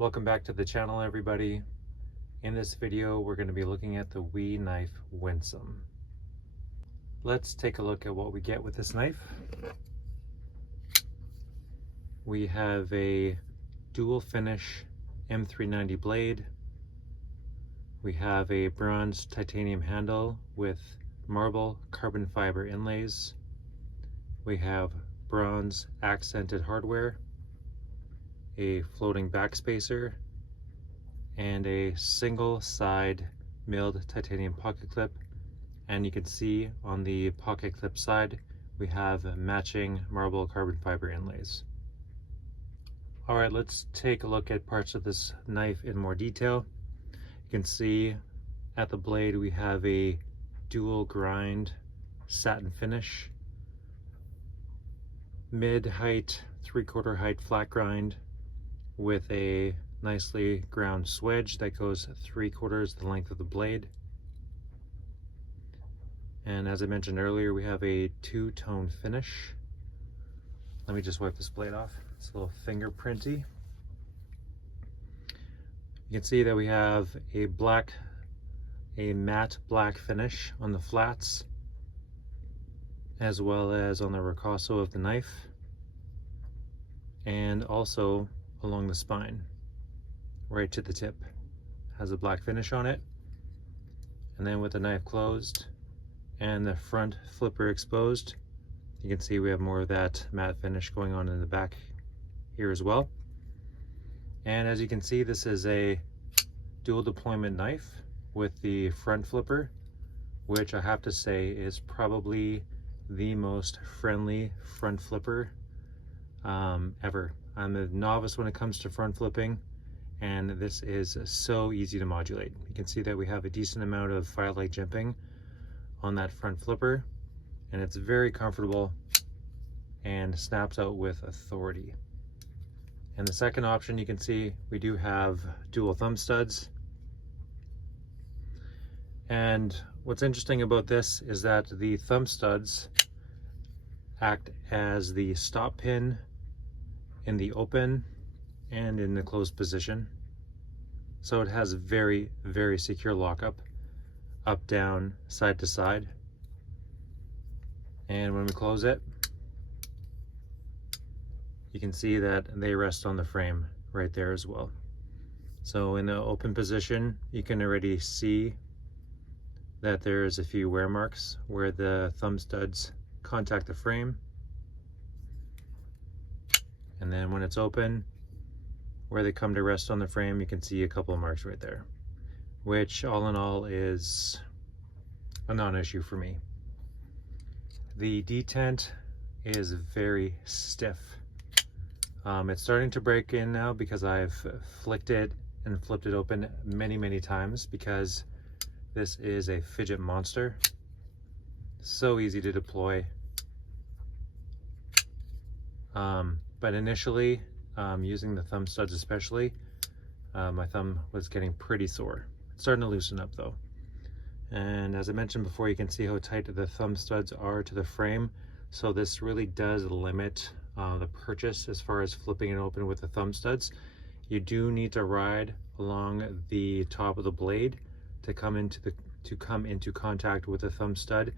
Welcome back to the channel, everybody. In this video, we're going to be looking at the WE Knife Winsome. Let's take a look at what we get with this knife. We have a dual finish M390 blade. We have a bronze titanium handle with marble carbon fiber inlays. We have bronze accented hardware, a floating backspacer, and a single side milled titanium pocket clip. And you can see on the pocket clip side we have matching marble carbon fiber inlays. Alright, let's take a look at parts of this knife in more detail. You can see at the blade we have a dual grind satin finish, mid height, 3/4 height flat grind with a nicely ground swedge that goes 3/4 the length of the blade. And as I mentioned earlier, we have a two-tone finish. Let me just wipe this blade off. It's a little fingerprinty. You can see that we have a matte black finish on the flats, as well as on the ricasso of the knife, and also along the spine, right to the tip. Has a black finish on it. And then with the knife closed and the front flipper exposed, you can see we have more of that matte finish going on in the back here as well. And as you can see, this is a dual deployment knife with the front flipper, which I have to say is probably the most friendly front flipper ever. I'm a novice when it comes to front flipping, and this is so easy to modulate. You can see that we have a decent amount of firelight jimping on that front flipper, and it's very comfortable and snaps out with authority. And the second option, you can see we do have dual thumb studs. And what's interesting about this is that the thumb studs act as the stop pin in the open and in the closed position. So it has very, very secure lockup, up, down, side to side. And when we close it, you can see that they rest on the frame right there as well. So in the open position, you can already see that there's a few wear marks where the thumb studs contact the frame. And then when it's open, where they come to rest on the frame, you can see a couple of marks right there, which all in all is a non-issue for me. The detent is very stiff. It's starting to break in now because I've flicked it and flipped it open many times, because this is a fidget monster. So easy to deploy. But initially, using the thumb studs especially, my thumb was getting pretty sore. It's starting to loosen up though. And as I mentioned before, you can see how tight the thumb studs are to the frame. So this really does limit the purchase as far as flipping it open with the thumb studs. You do need to ride along the top of the blade to come into contact with the thumb stud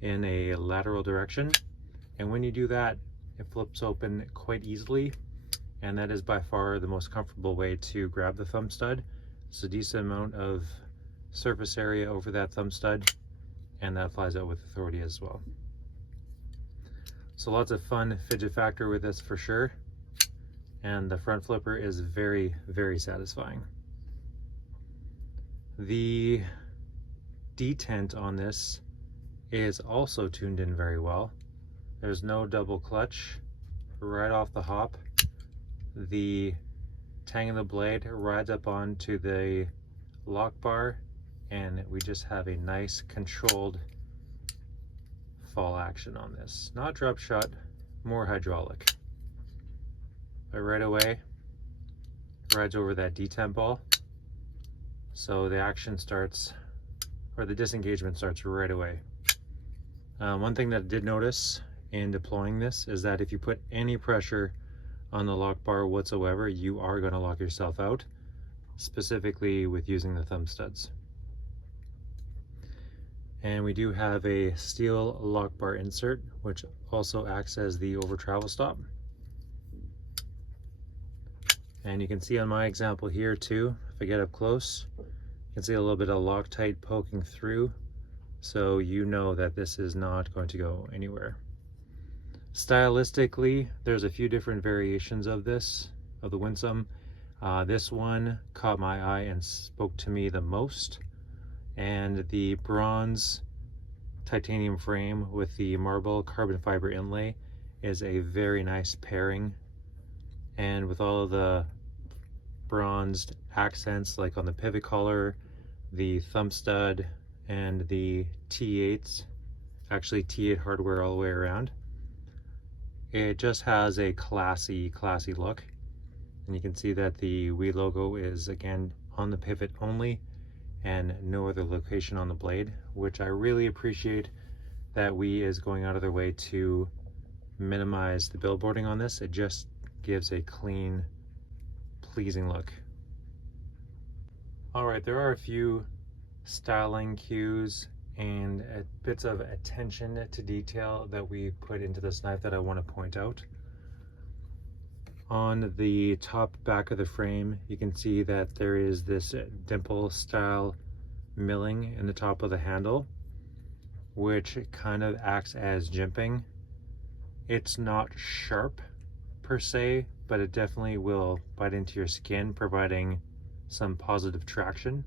in a lateral direction. And when you do that, it flips open quite easily, and that is by far the most comfortable way to grab the thumb stud. It's a decent amount of surface area over that thumb stud, and that flies out with authority as well. So lots of fun fidget factor with this for sure, and the front flipper is very, very satisfying. The detent on this is also tuned in very well. There's no double clutch. Right off the hop, the tang of the blade rides up onto the lock bar, and we just have a nice controlled fall action on this. Not drop shot, more hydraulic. But right away, rides over that detent ball. So the action starts, or the disengagement starts right away. One thing that I did notice in deploying this is that if you put any pressure on the lock bar whatsoever, you are going to lock yourself out, specifically with using the thumb studs. And we do have a steel lock bar insert, which also acts as the over travel stop. And you can see on my example here too, if I get up close, you can see a little bit of Loctite poking through, so you know that this is not going to go anywhere. Stylistically, there's a few different variations of this, of the Winsome. This one caught my eye and spoke to me the most. And the bronze titanium frame with the marble carbon fiber inlay is a very nice pairing. And with all of the bronzed accents like on the pivot collar, the thumb stud, and the T8s, actually T8 hardware all the way around, it just has a classy look. And you can see that the WE logo is again on the pivot only and no other location on the blade, which I really appreciate that WE is going out of their way to minimize the billboarding on this. It just gives a clean, pleasing look. All right, there are a few styling cues and bits of attention to detail that we put into this knife that I want to point out. On the top back of the frame, you can see that there is this dimple style milling in the top of the handle, which kind of acts as jimping. It's not sharp per se, but it definitely will bite into your skin, providing some positive traction.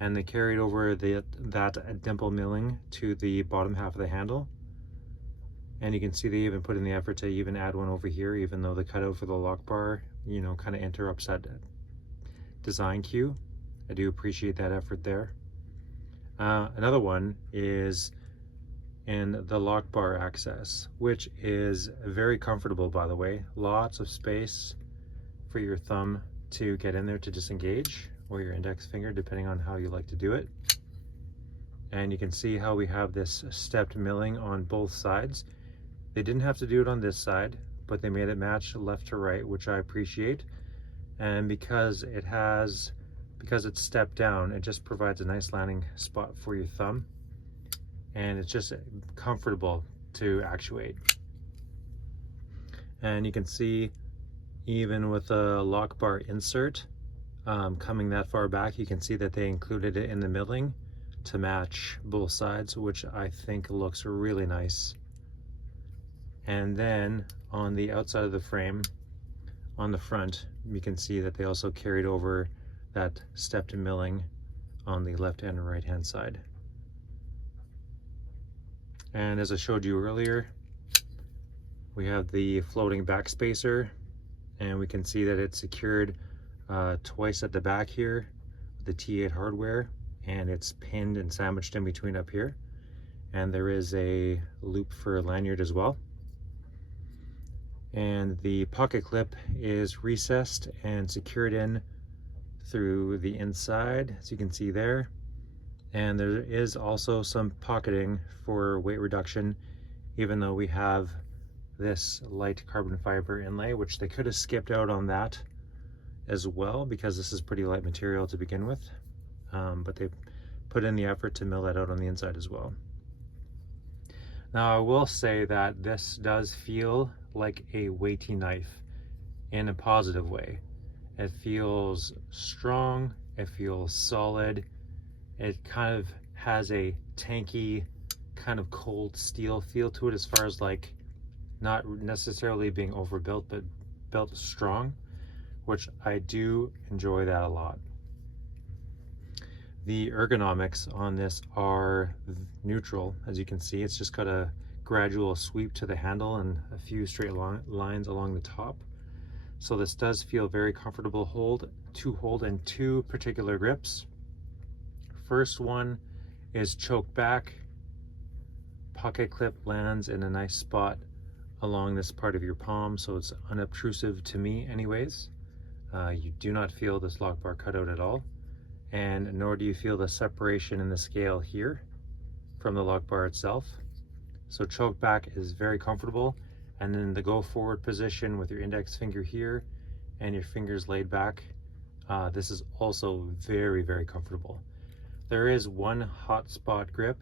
And they carried over that dimple milling to the bottom half of the handle. And you can see they even put in the effort to even add one over here, even though the cutout for the lock bar, you know, kind of interrupts that design cue. I do appreciate that effort there. Another one is in the lock bar access, which is very comfortable, by the way. Lots of space for your thumb to get in there to disengage, or your index finger, depending on how you like to do it. And you can see how we have this stepped milling on both sides. They didn't have to do it on this side, but they made it match left to right, which I appreciate. And because it's stepped down, it just provides a nice landing spot for your thumb. And it's just comfortable to actuate. And you can see even with a lock bar insert coming that far back, you can see that they included it in the milling to match both sides, which I think looks really nice. And then on the outside of the frame, on the front, you can see that they also carried over that stepped milling on the left and right hand side. And as I showed you earlier, we have the floating back spacer, and we can see that it's secured twice at the back here with the T8 hardware, and it's pinned and sandwiched in between up here. And there is a loop for lanyard as well. And the pocket clip is recessed and secured in through the inside, as you can see there. And there is also some pocketing for weight reduction, even though we have this light carbon fiber inlay, which they could have skipped out on that as well, because this is pretty light material to begin with. But they put in the effort to mill that out on the inside as well. Now I will say that this does feel like a weighty knife in a positive way. It feels strong, it feels solid, it kind of has a tanky, kind of cold steel feel to it, as far as like not necessarily being overbuilt, but built strong, which I do enjoy that a lot. The ergonomics on this are neutral. As you can see, it's just got a gradual sweep to the handle and a few straight lines along the top. So this does feel very comfortable to hold in two particular grips. First one is choke back. Pocket clip lands in a nice spot along this part of your palm, so it's unobtrusive to me anyways. You do not feel this lock bar cutout at all, and nor do you feel the separation in the scale here from the lock bar itself. So choke back is very comfortable, And then the go forward position with your index finger here and your fingers laid back, this is also very, very comfortable. There is one hot spot grip,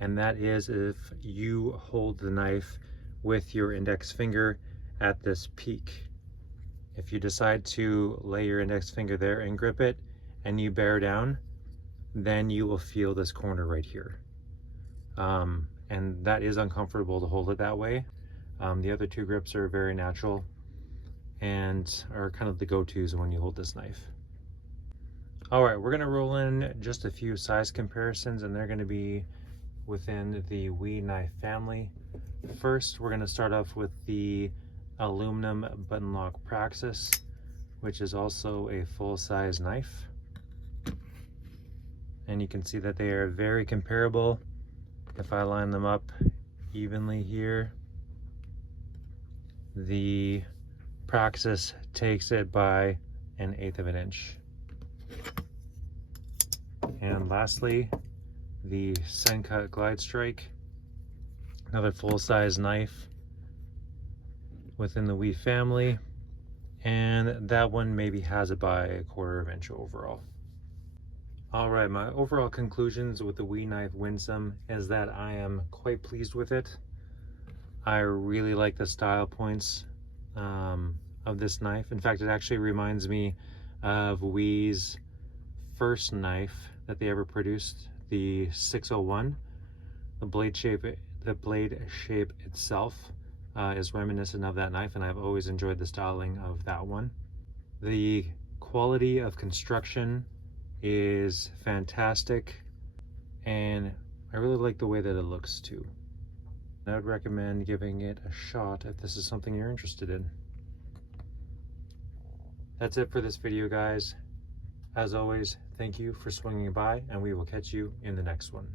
and that is if you hold the knife with your index finger at this peak. If you decide to lay your index finger there and grip it and you bear down, then you will feel this corner right here. And that is uncomfortable to hold it that way. The other two grips are very natural and are kind of the go-tos when you hold this knife. All right, we're gonna roll in just a few size comparisons, and they're gonna be within the WE knife family. First, we're gonna start off with the aluminum button lock Praxis, which is also a full-size knife. And you can see that they are very comparable. If I line them up evenly here, the Praxis takes it by 1/8 of an inch. And lastly, the Sencut Glide Strike, another full-size knife within the WE family, and that one maybe has it by 1/4 of an inch overall. All right, my overall conclusions with the WE knife Winsome is that I am quite pleased with it. I really like the style points of this knife. In fact, it actually reminds me of WE's first knife that they ever produced, the 601. The blade shape itself is reminiscent of that knife, and I've always enjoyed the styling of that one. The quality of construction is fantastic, and I really like the way that it looks too. I would recommend giving it a shot if this is something you're interested in. That's it for this video, guys. As always, thank you for swinging by, and we will catch you in the next one.